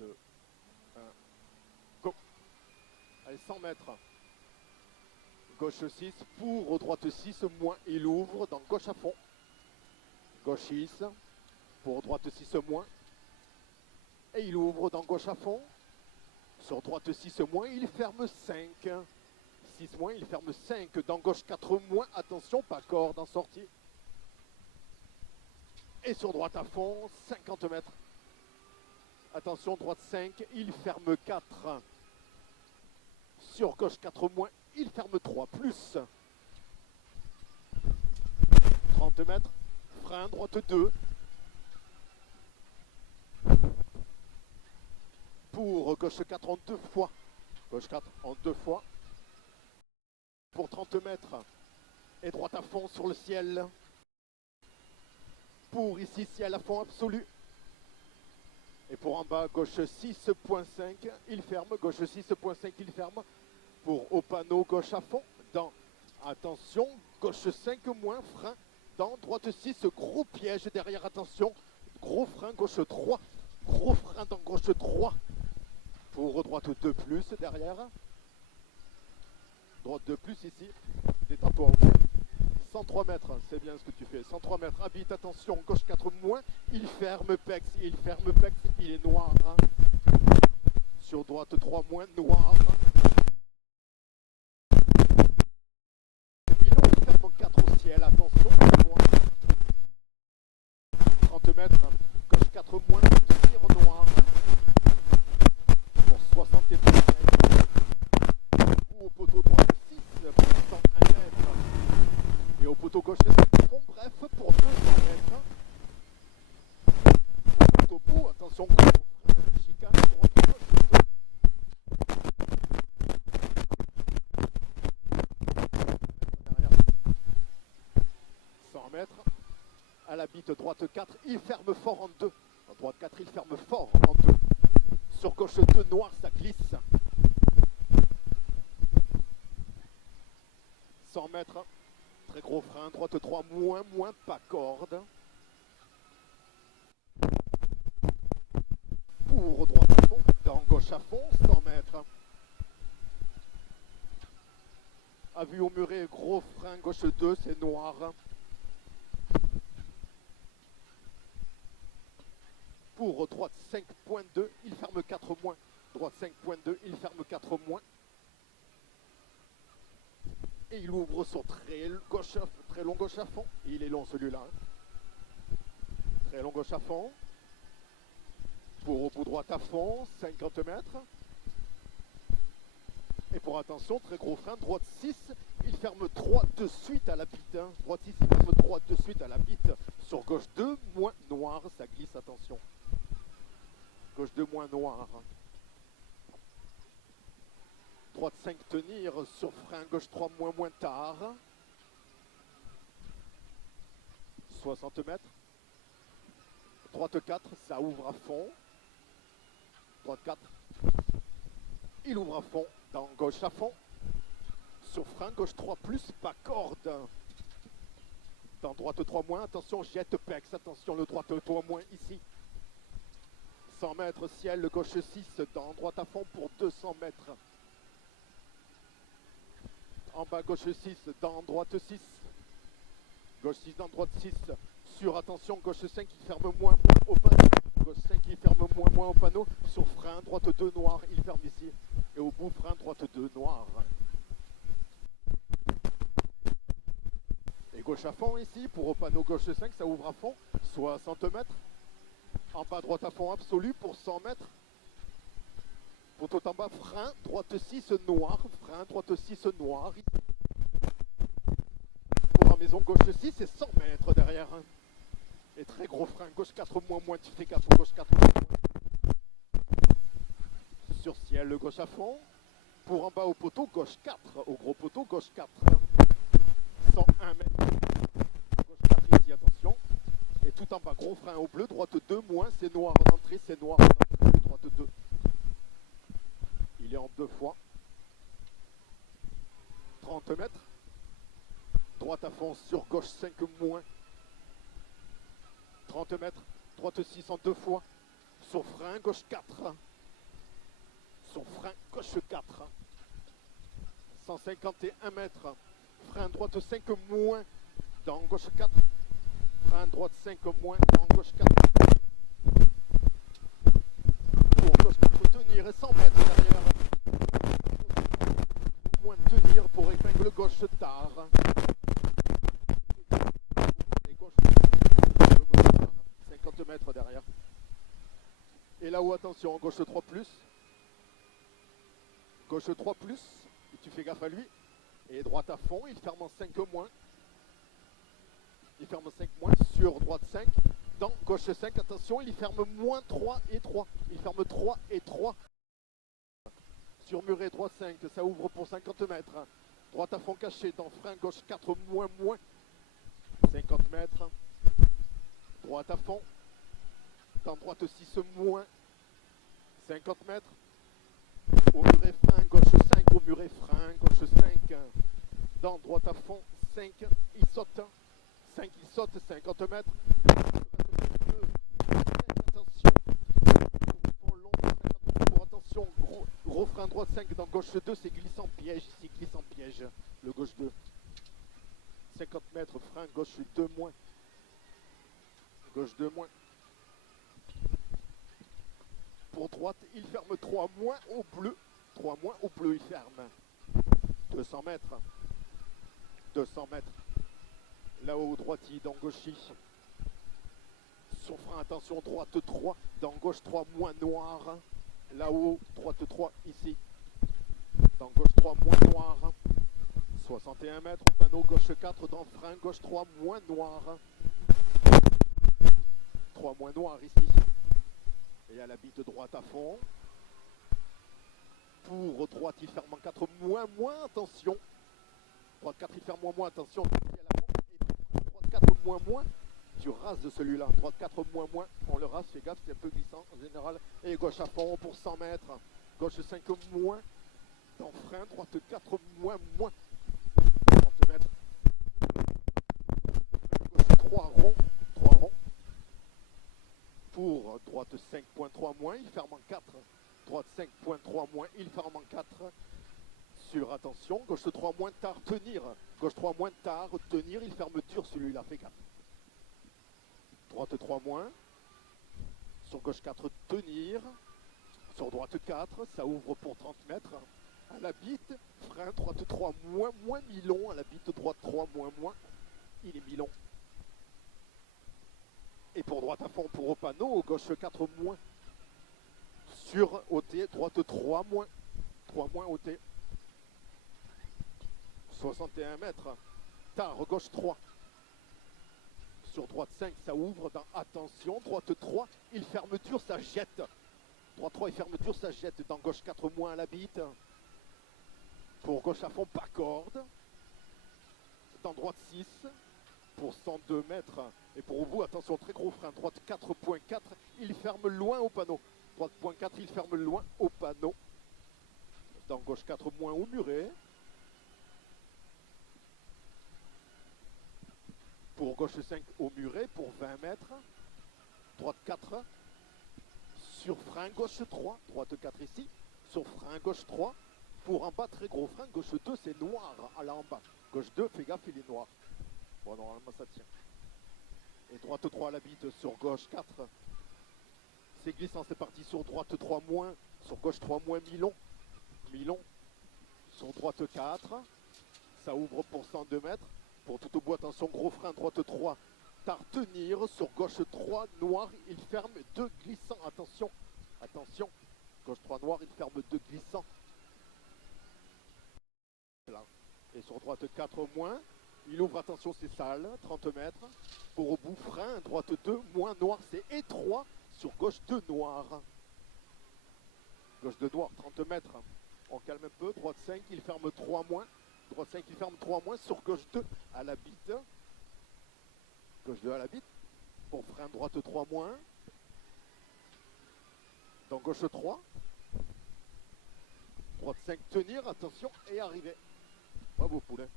2, 1, go. Allez, 100 mètres. Gauche 6 pour droite 6, moins il ouvre dans gauche à fond. Gauche 6 pour droite 6 moins. Et il ouvre dans gauche à fond. Sur droite 6 moins, il ferme 5. 6 moins, il ferme 5. Dans gauche 4 moins, attention, pas corde en sortie. Et sur droite à fond, 50 mètres. Attention, droite 5, il ferme 4. Sur gauche 4 moins, il ferme 3 plus. 30 mètres, frein, droite 2. Pour gauche 4 en 2 fois. Gauche 4 en 2 fois. Pour 30 mètres. Et droite à fond sur le ciel. Pour ici, ciel à fond absolu. Et pour en bas, gauche 6.5, il ferme. Gauche 6.5, il ferme. Pour au panneau, gauche à fond. Dans, attention, gauche 5 moins, frein. Dans droite 6, gros piège derrière, attention. Gros frein, gauche 3. Gros frein dans gauche 3. Pour droite 2 plus derrière. Droite 2 plus ici. Des tampons. 103 mètres, c'est bien ce que tu fais. 103 mètres, habite, attention, gauche 4 moins. Il ferme Pex, il est noir. Sur droite 3 moins, noir. Milon, il ferme 4 au ciel, attention, noir. 30 mètres, gauche 4 moins, tir noir. Pour 60 et plus. Au poteau droite 6, pour 101 mètres. Et au poteau gauche 5 fond, bref, pour 200 mètres. Au poteau bout, attention, chicane, droite gauche 100 mètres. À la bite droite 4, il ferme fort en 2. À droite 4, il ferme fort en 2. Sur gauche 2, noir, ça glisse. 100 mètres. Très gros frein, droite 3, moins, pas corde. Pour droite à fond, dans gauche à fond, 100 mètres. À vue au muret, gros frein, gauche 2, c'est noir. Pour droite 5.2, il ferme 4 moins. Droite 5.2, il ferme 4 moins. Et il ouvre sur très long gauche à fond. Il est long celui-là. Très long gauche à fond. Pour au bout droite à fond, 50 mètres. Et pour attention, très gros frein, droite 6, il ferme 3 de suite à la bite. Droite 6, il ferme 3 de suite à la bite. Sur gauche 2, moins noir, ça glisse, attention. Gauche 2, moins noir. Droite 5 tenir sur frein, gauche 3 moins tard. 60 mètres. Droite 4, ça ouvre à fond. Droite 4. Il ouvre à fond, dans gauche à fond. Sur frein, gauche 3 plus, pas corde. Dans droite 3 moins, attention, jette Pex, attention, le droite 3 moins ici. 100 mètres, ciel, gauche 6, dans droite à fond pour 200 mètres. En bas, gauche 6, dans droite 6. Gauche 6, dans droite 6. Sur, attention, gauche 5, il ferme moins au panneau. Gauche 5, il ferme moins au panneau. Sur frein, droite 2, noir, il ferme ici. Et au bout, frein, droite 2, noir. Et gauche à fond ici, pour au panneau gauche 5, ça ouvre à fond. 60 mètres. En bas, droite à fond absolu pour 100 mètres. Pour tout en bas, frein, droite 6, noir. Frein, droite 6, noir. Pour la maison, gauche 6 et 100 mètres derrière. Et très gros frein, gauche 4 moins, tu fais 4, gauche 4 moins. Sur ciel, gauche à fond. Pour en bas au poteau, gauche 4. Au gros poteau, gauche 4. 101 mètres. Gauche 4 ici, attention. Et tout en bas, gros frein au bleu, droite 2 moins, c'est noir en entrée, c'est noir en entrée, droite 2. Il est en 2 fois. 30 mètres. Droite à fond sur gauche 5 moins. 30 mètres. Droite 6 en 2 fois. Sur frein, gauche 4. sur frein gauche 4. 151 mètres. Frein droite 5 moins dans gauche 4. Frein droite 5 moins dans gauche 4. Pour gauche 4 tenir et 100 mètres derrière. Moins tenir pour épingle gauche tard. Et gauche 50 mètres derrière. Et là-haut, attention, gauche 3 plus. Gauche 3 plus. Et tu fais gaffe à lui. Et droite à fond, il ferme en 5 moins. Il ferme 5 moins sur droite 5. Dans gauche 5, attention, il ferme moins 3 et 3. Il ferme 3 et 3. Sur muret droite 5, ça ouvre pour 50 mètres. Droite à fond caché dans frein gauche 4 moins moins. 50 mètres. Droite à fond. Dans droite 6 moins. 50 mètres. Au muret frein gauche 5, au muret frein gauche 5. Dans droite à fond 5, il saute. 5, il saute, 50 mètres. Attention. Attention, gros frein droite 5 dans gauche 2, c'est glissant piège. Ici, glissant piège. Le gauche 2. 50 mètres, frein gauche 2 moins. Gauche 2 moins. Pour droite, il ferme 3 moins au bleu. 3 moins au bleu, il ferme. 200 mètres. 200 mètres. Là-haut, droiti, dans gauchi. Sur frein, attention, droite 3. Dans gauche 3 moins noir. Là-haut, droite 3, ici. Dans gauche 3 moins noir. 61 mètres, au panneau gauche 4. Dans frein, gauche 3 moins noir. 3 moins noir ici. Et à la bite droite à fond. Pour droite, il ferme en 4 moins moins, attention. Droite 4, il ferme moins moins, attention. Droite 4 moins moins, tu rases de celui-là. Droite 4 moins moins, on le rase, fais gaffe, c'est un peu glissant en général. Et gauche à fond pour 100 mètres. Gauche 5 moins. Dans frein, droite 4 moins moins. 30 mètres. Gauche 3 ronds. 3 ronds. Pour droite 5.3 moins, il ferme en 4. Droite 5.3 moins, il ferme en 4. Sur attention, gauche 3 moins tard, tenir. Gauche 3 moins tard, tenir, il ferme dur celui-là, fais gaffe. Droite 3 moins. Sur gauche 4, tenir. Sur droite 4, ça ouvre pour 30 mètres. À la bite, frein, droite 3 moins, moins mi-long. À la bite, droite 3 moins, moins. Il est mi-long. Et pour droite à fond, pour au panneau, gauche 4 moins. Sur OT, droite 3 moins. 3 moins OT. 61 mètres. Tard, gauche 3. Sur droite 5, ça ouvre dans attention. Droite 3, il ferme dur, ça jette. Droite 3, il ferme dur, ça jette. Dans gauche 4 moins à la bite. Pour gauche à fond, pas corde. Dans droite 6. Pour 102 mètres. Et pour vous, attention, très gros frein. Droite 4.4, il ferme loin au panneau. Droite 4, il ferme loin au panneau. Dans gauche 4 moins au muret. Pour gauche 5 au muret, pour 20 mètres. Droite 4. Sur frein gauche 3. Droite 4 ici. Sur frein gauche 3. Pour en bas, très gros frein. Gauche 2, c'est noir. Là en bas. Gauche 2, fais gaffe, il est noir. Bon, normalement, ça tient. Et droite 3 à la bite sur gauche 4. C'est glissant, c'est parti. Sur droite 3 moins. Sur gauche 3 moins, mi-long. Mi-long. Sur droite 4. Ça ouvre pour 102 mètres. Pour tout au bout, attention, gros frein, droite 3. Tard tenir. Sur gauche 3, noir. Il ferme 2 glissants. Attention. Attention. Gauche 3 noir, il ferme 2 glissants. Là. Et sur droite 4 moins. Il ouvre, attention, c'est sale, 30 mètres. Pour au bout, frein, droite 2, moins noir, c'est étroit. Sur gauche 2, noir. Gauche 2, noir, 30 mètres. On calme un peu, droite 5, il ferme 3 moins. Droite 5, il ferme 3 moins. Sur gauche 2, à la bite. Gauche 2 à la bite. Pour frein, droite 3 moins. Dans gauche 3. Droite 5, tenir, attention, et arriver. Bravo, poulet.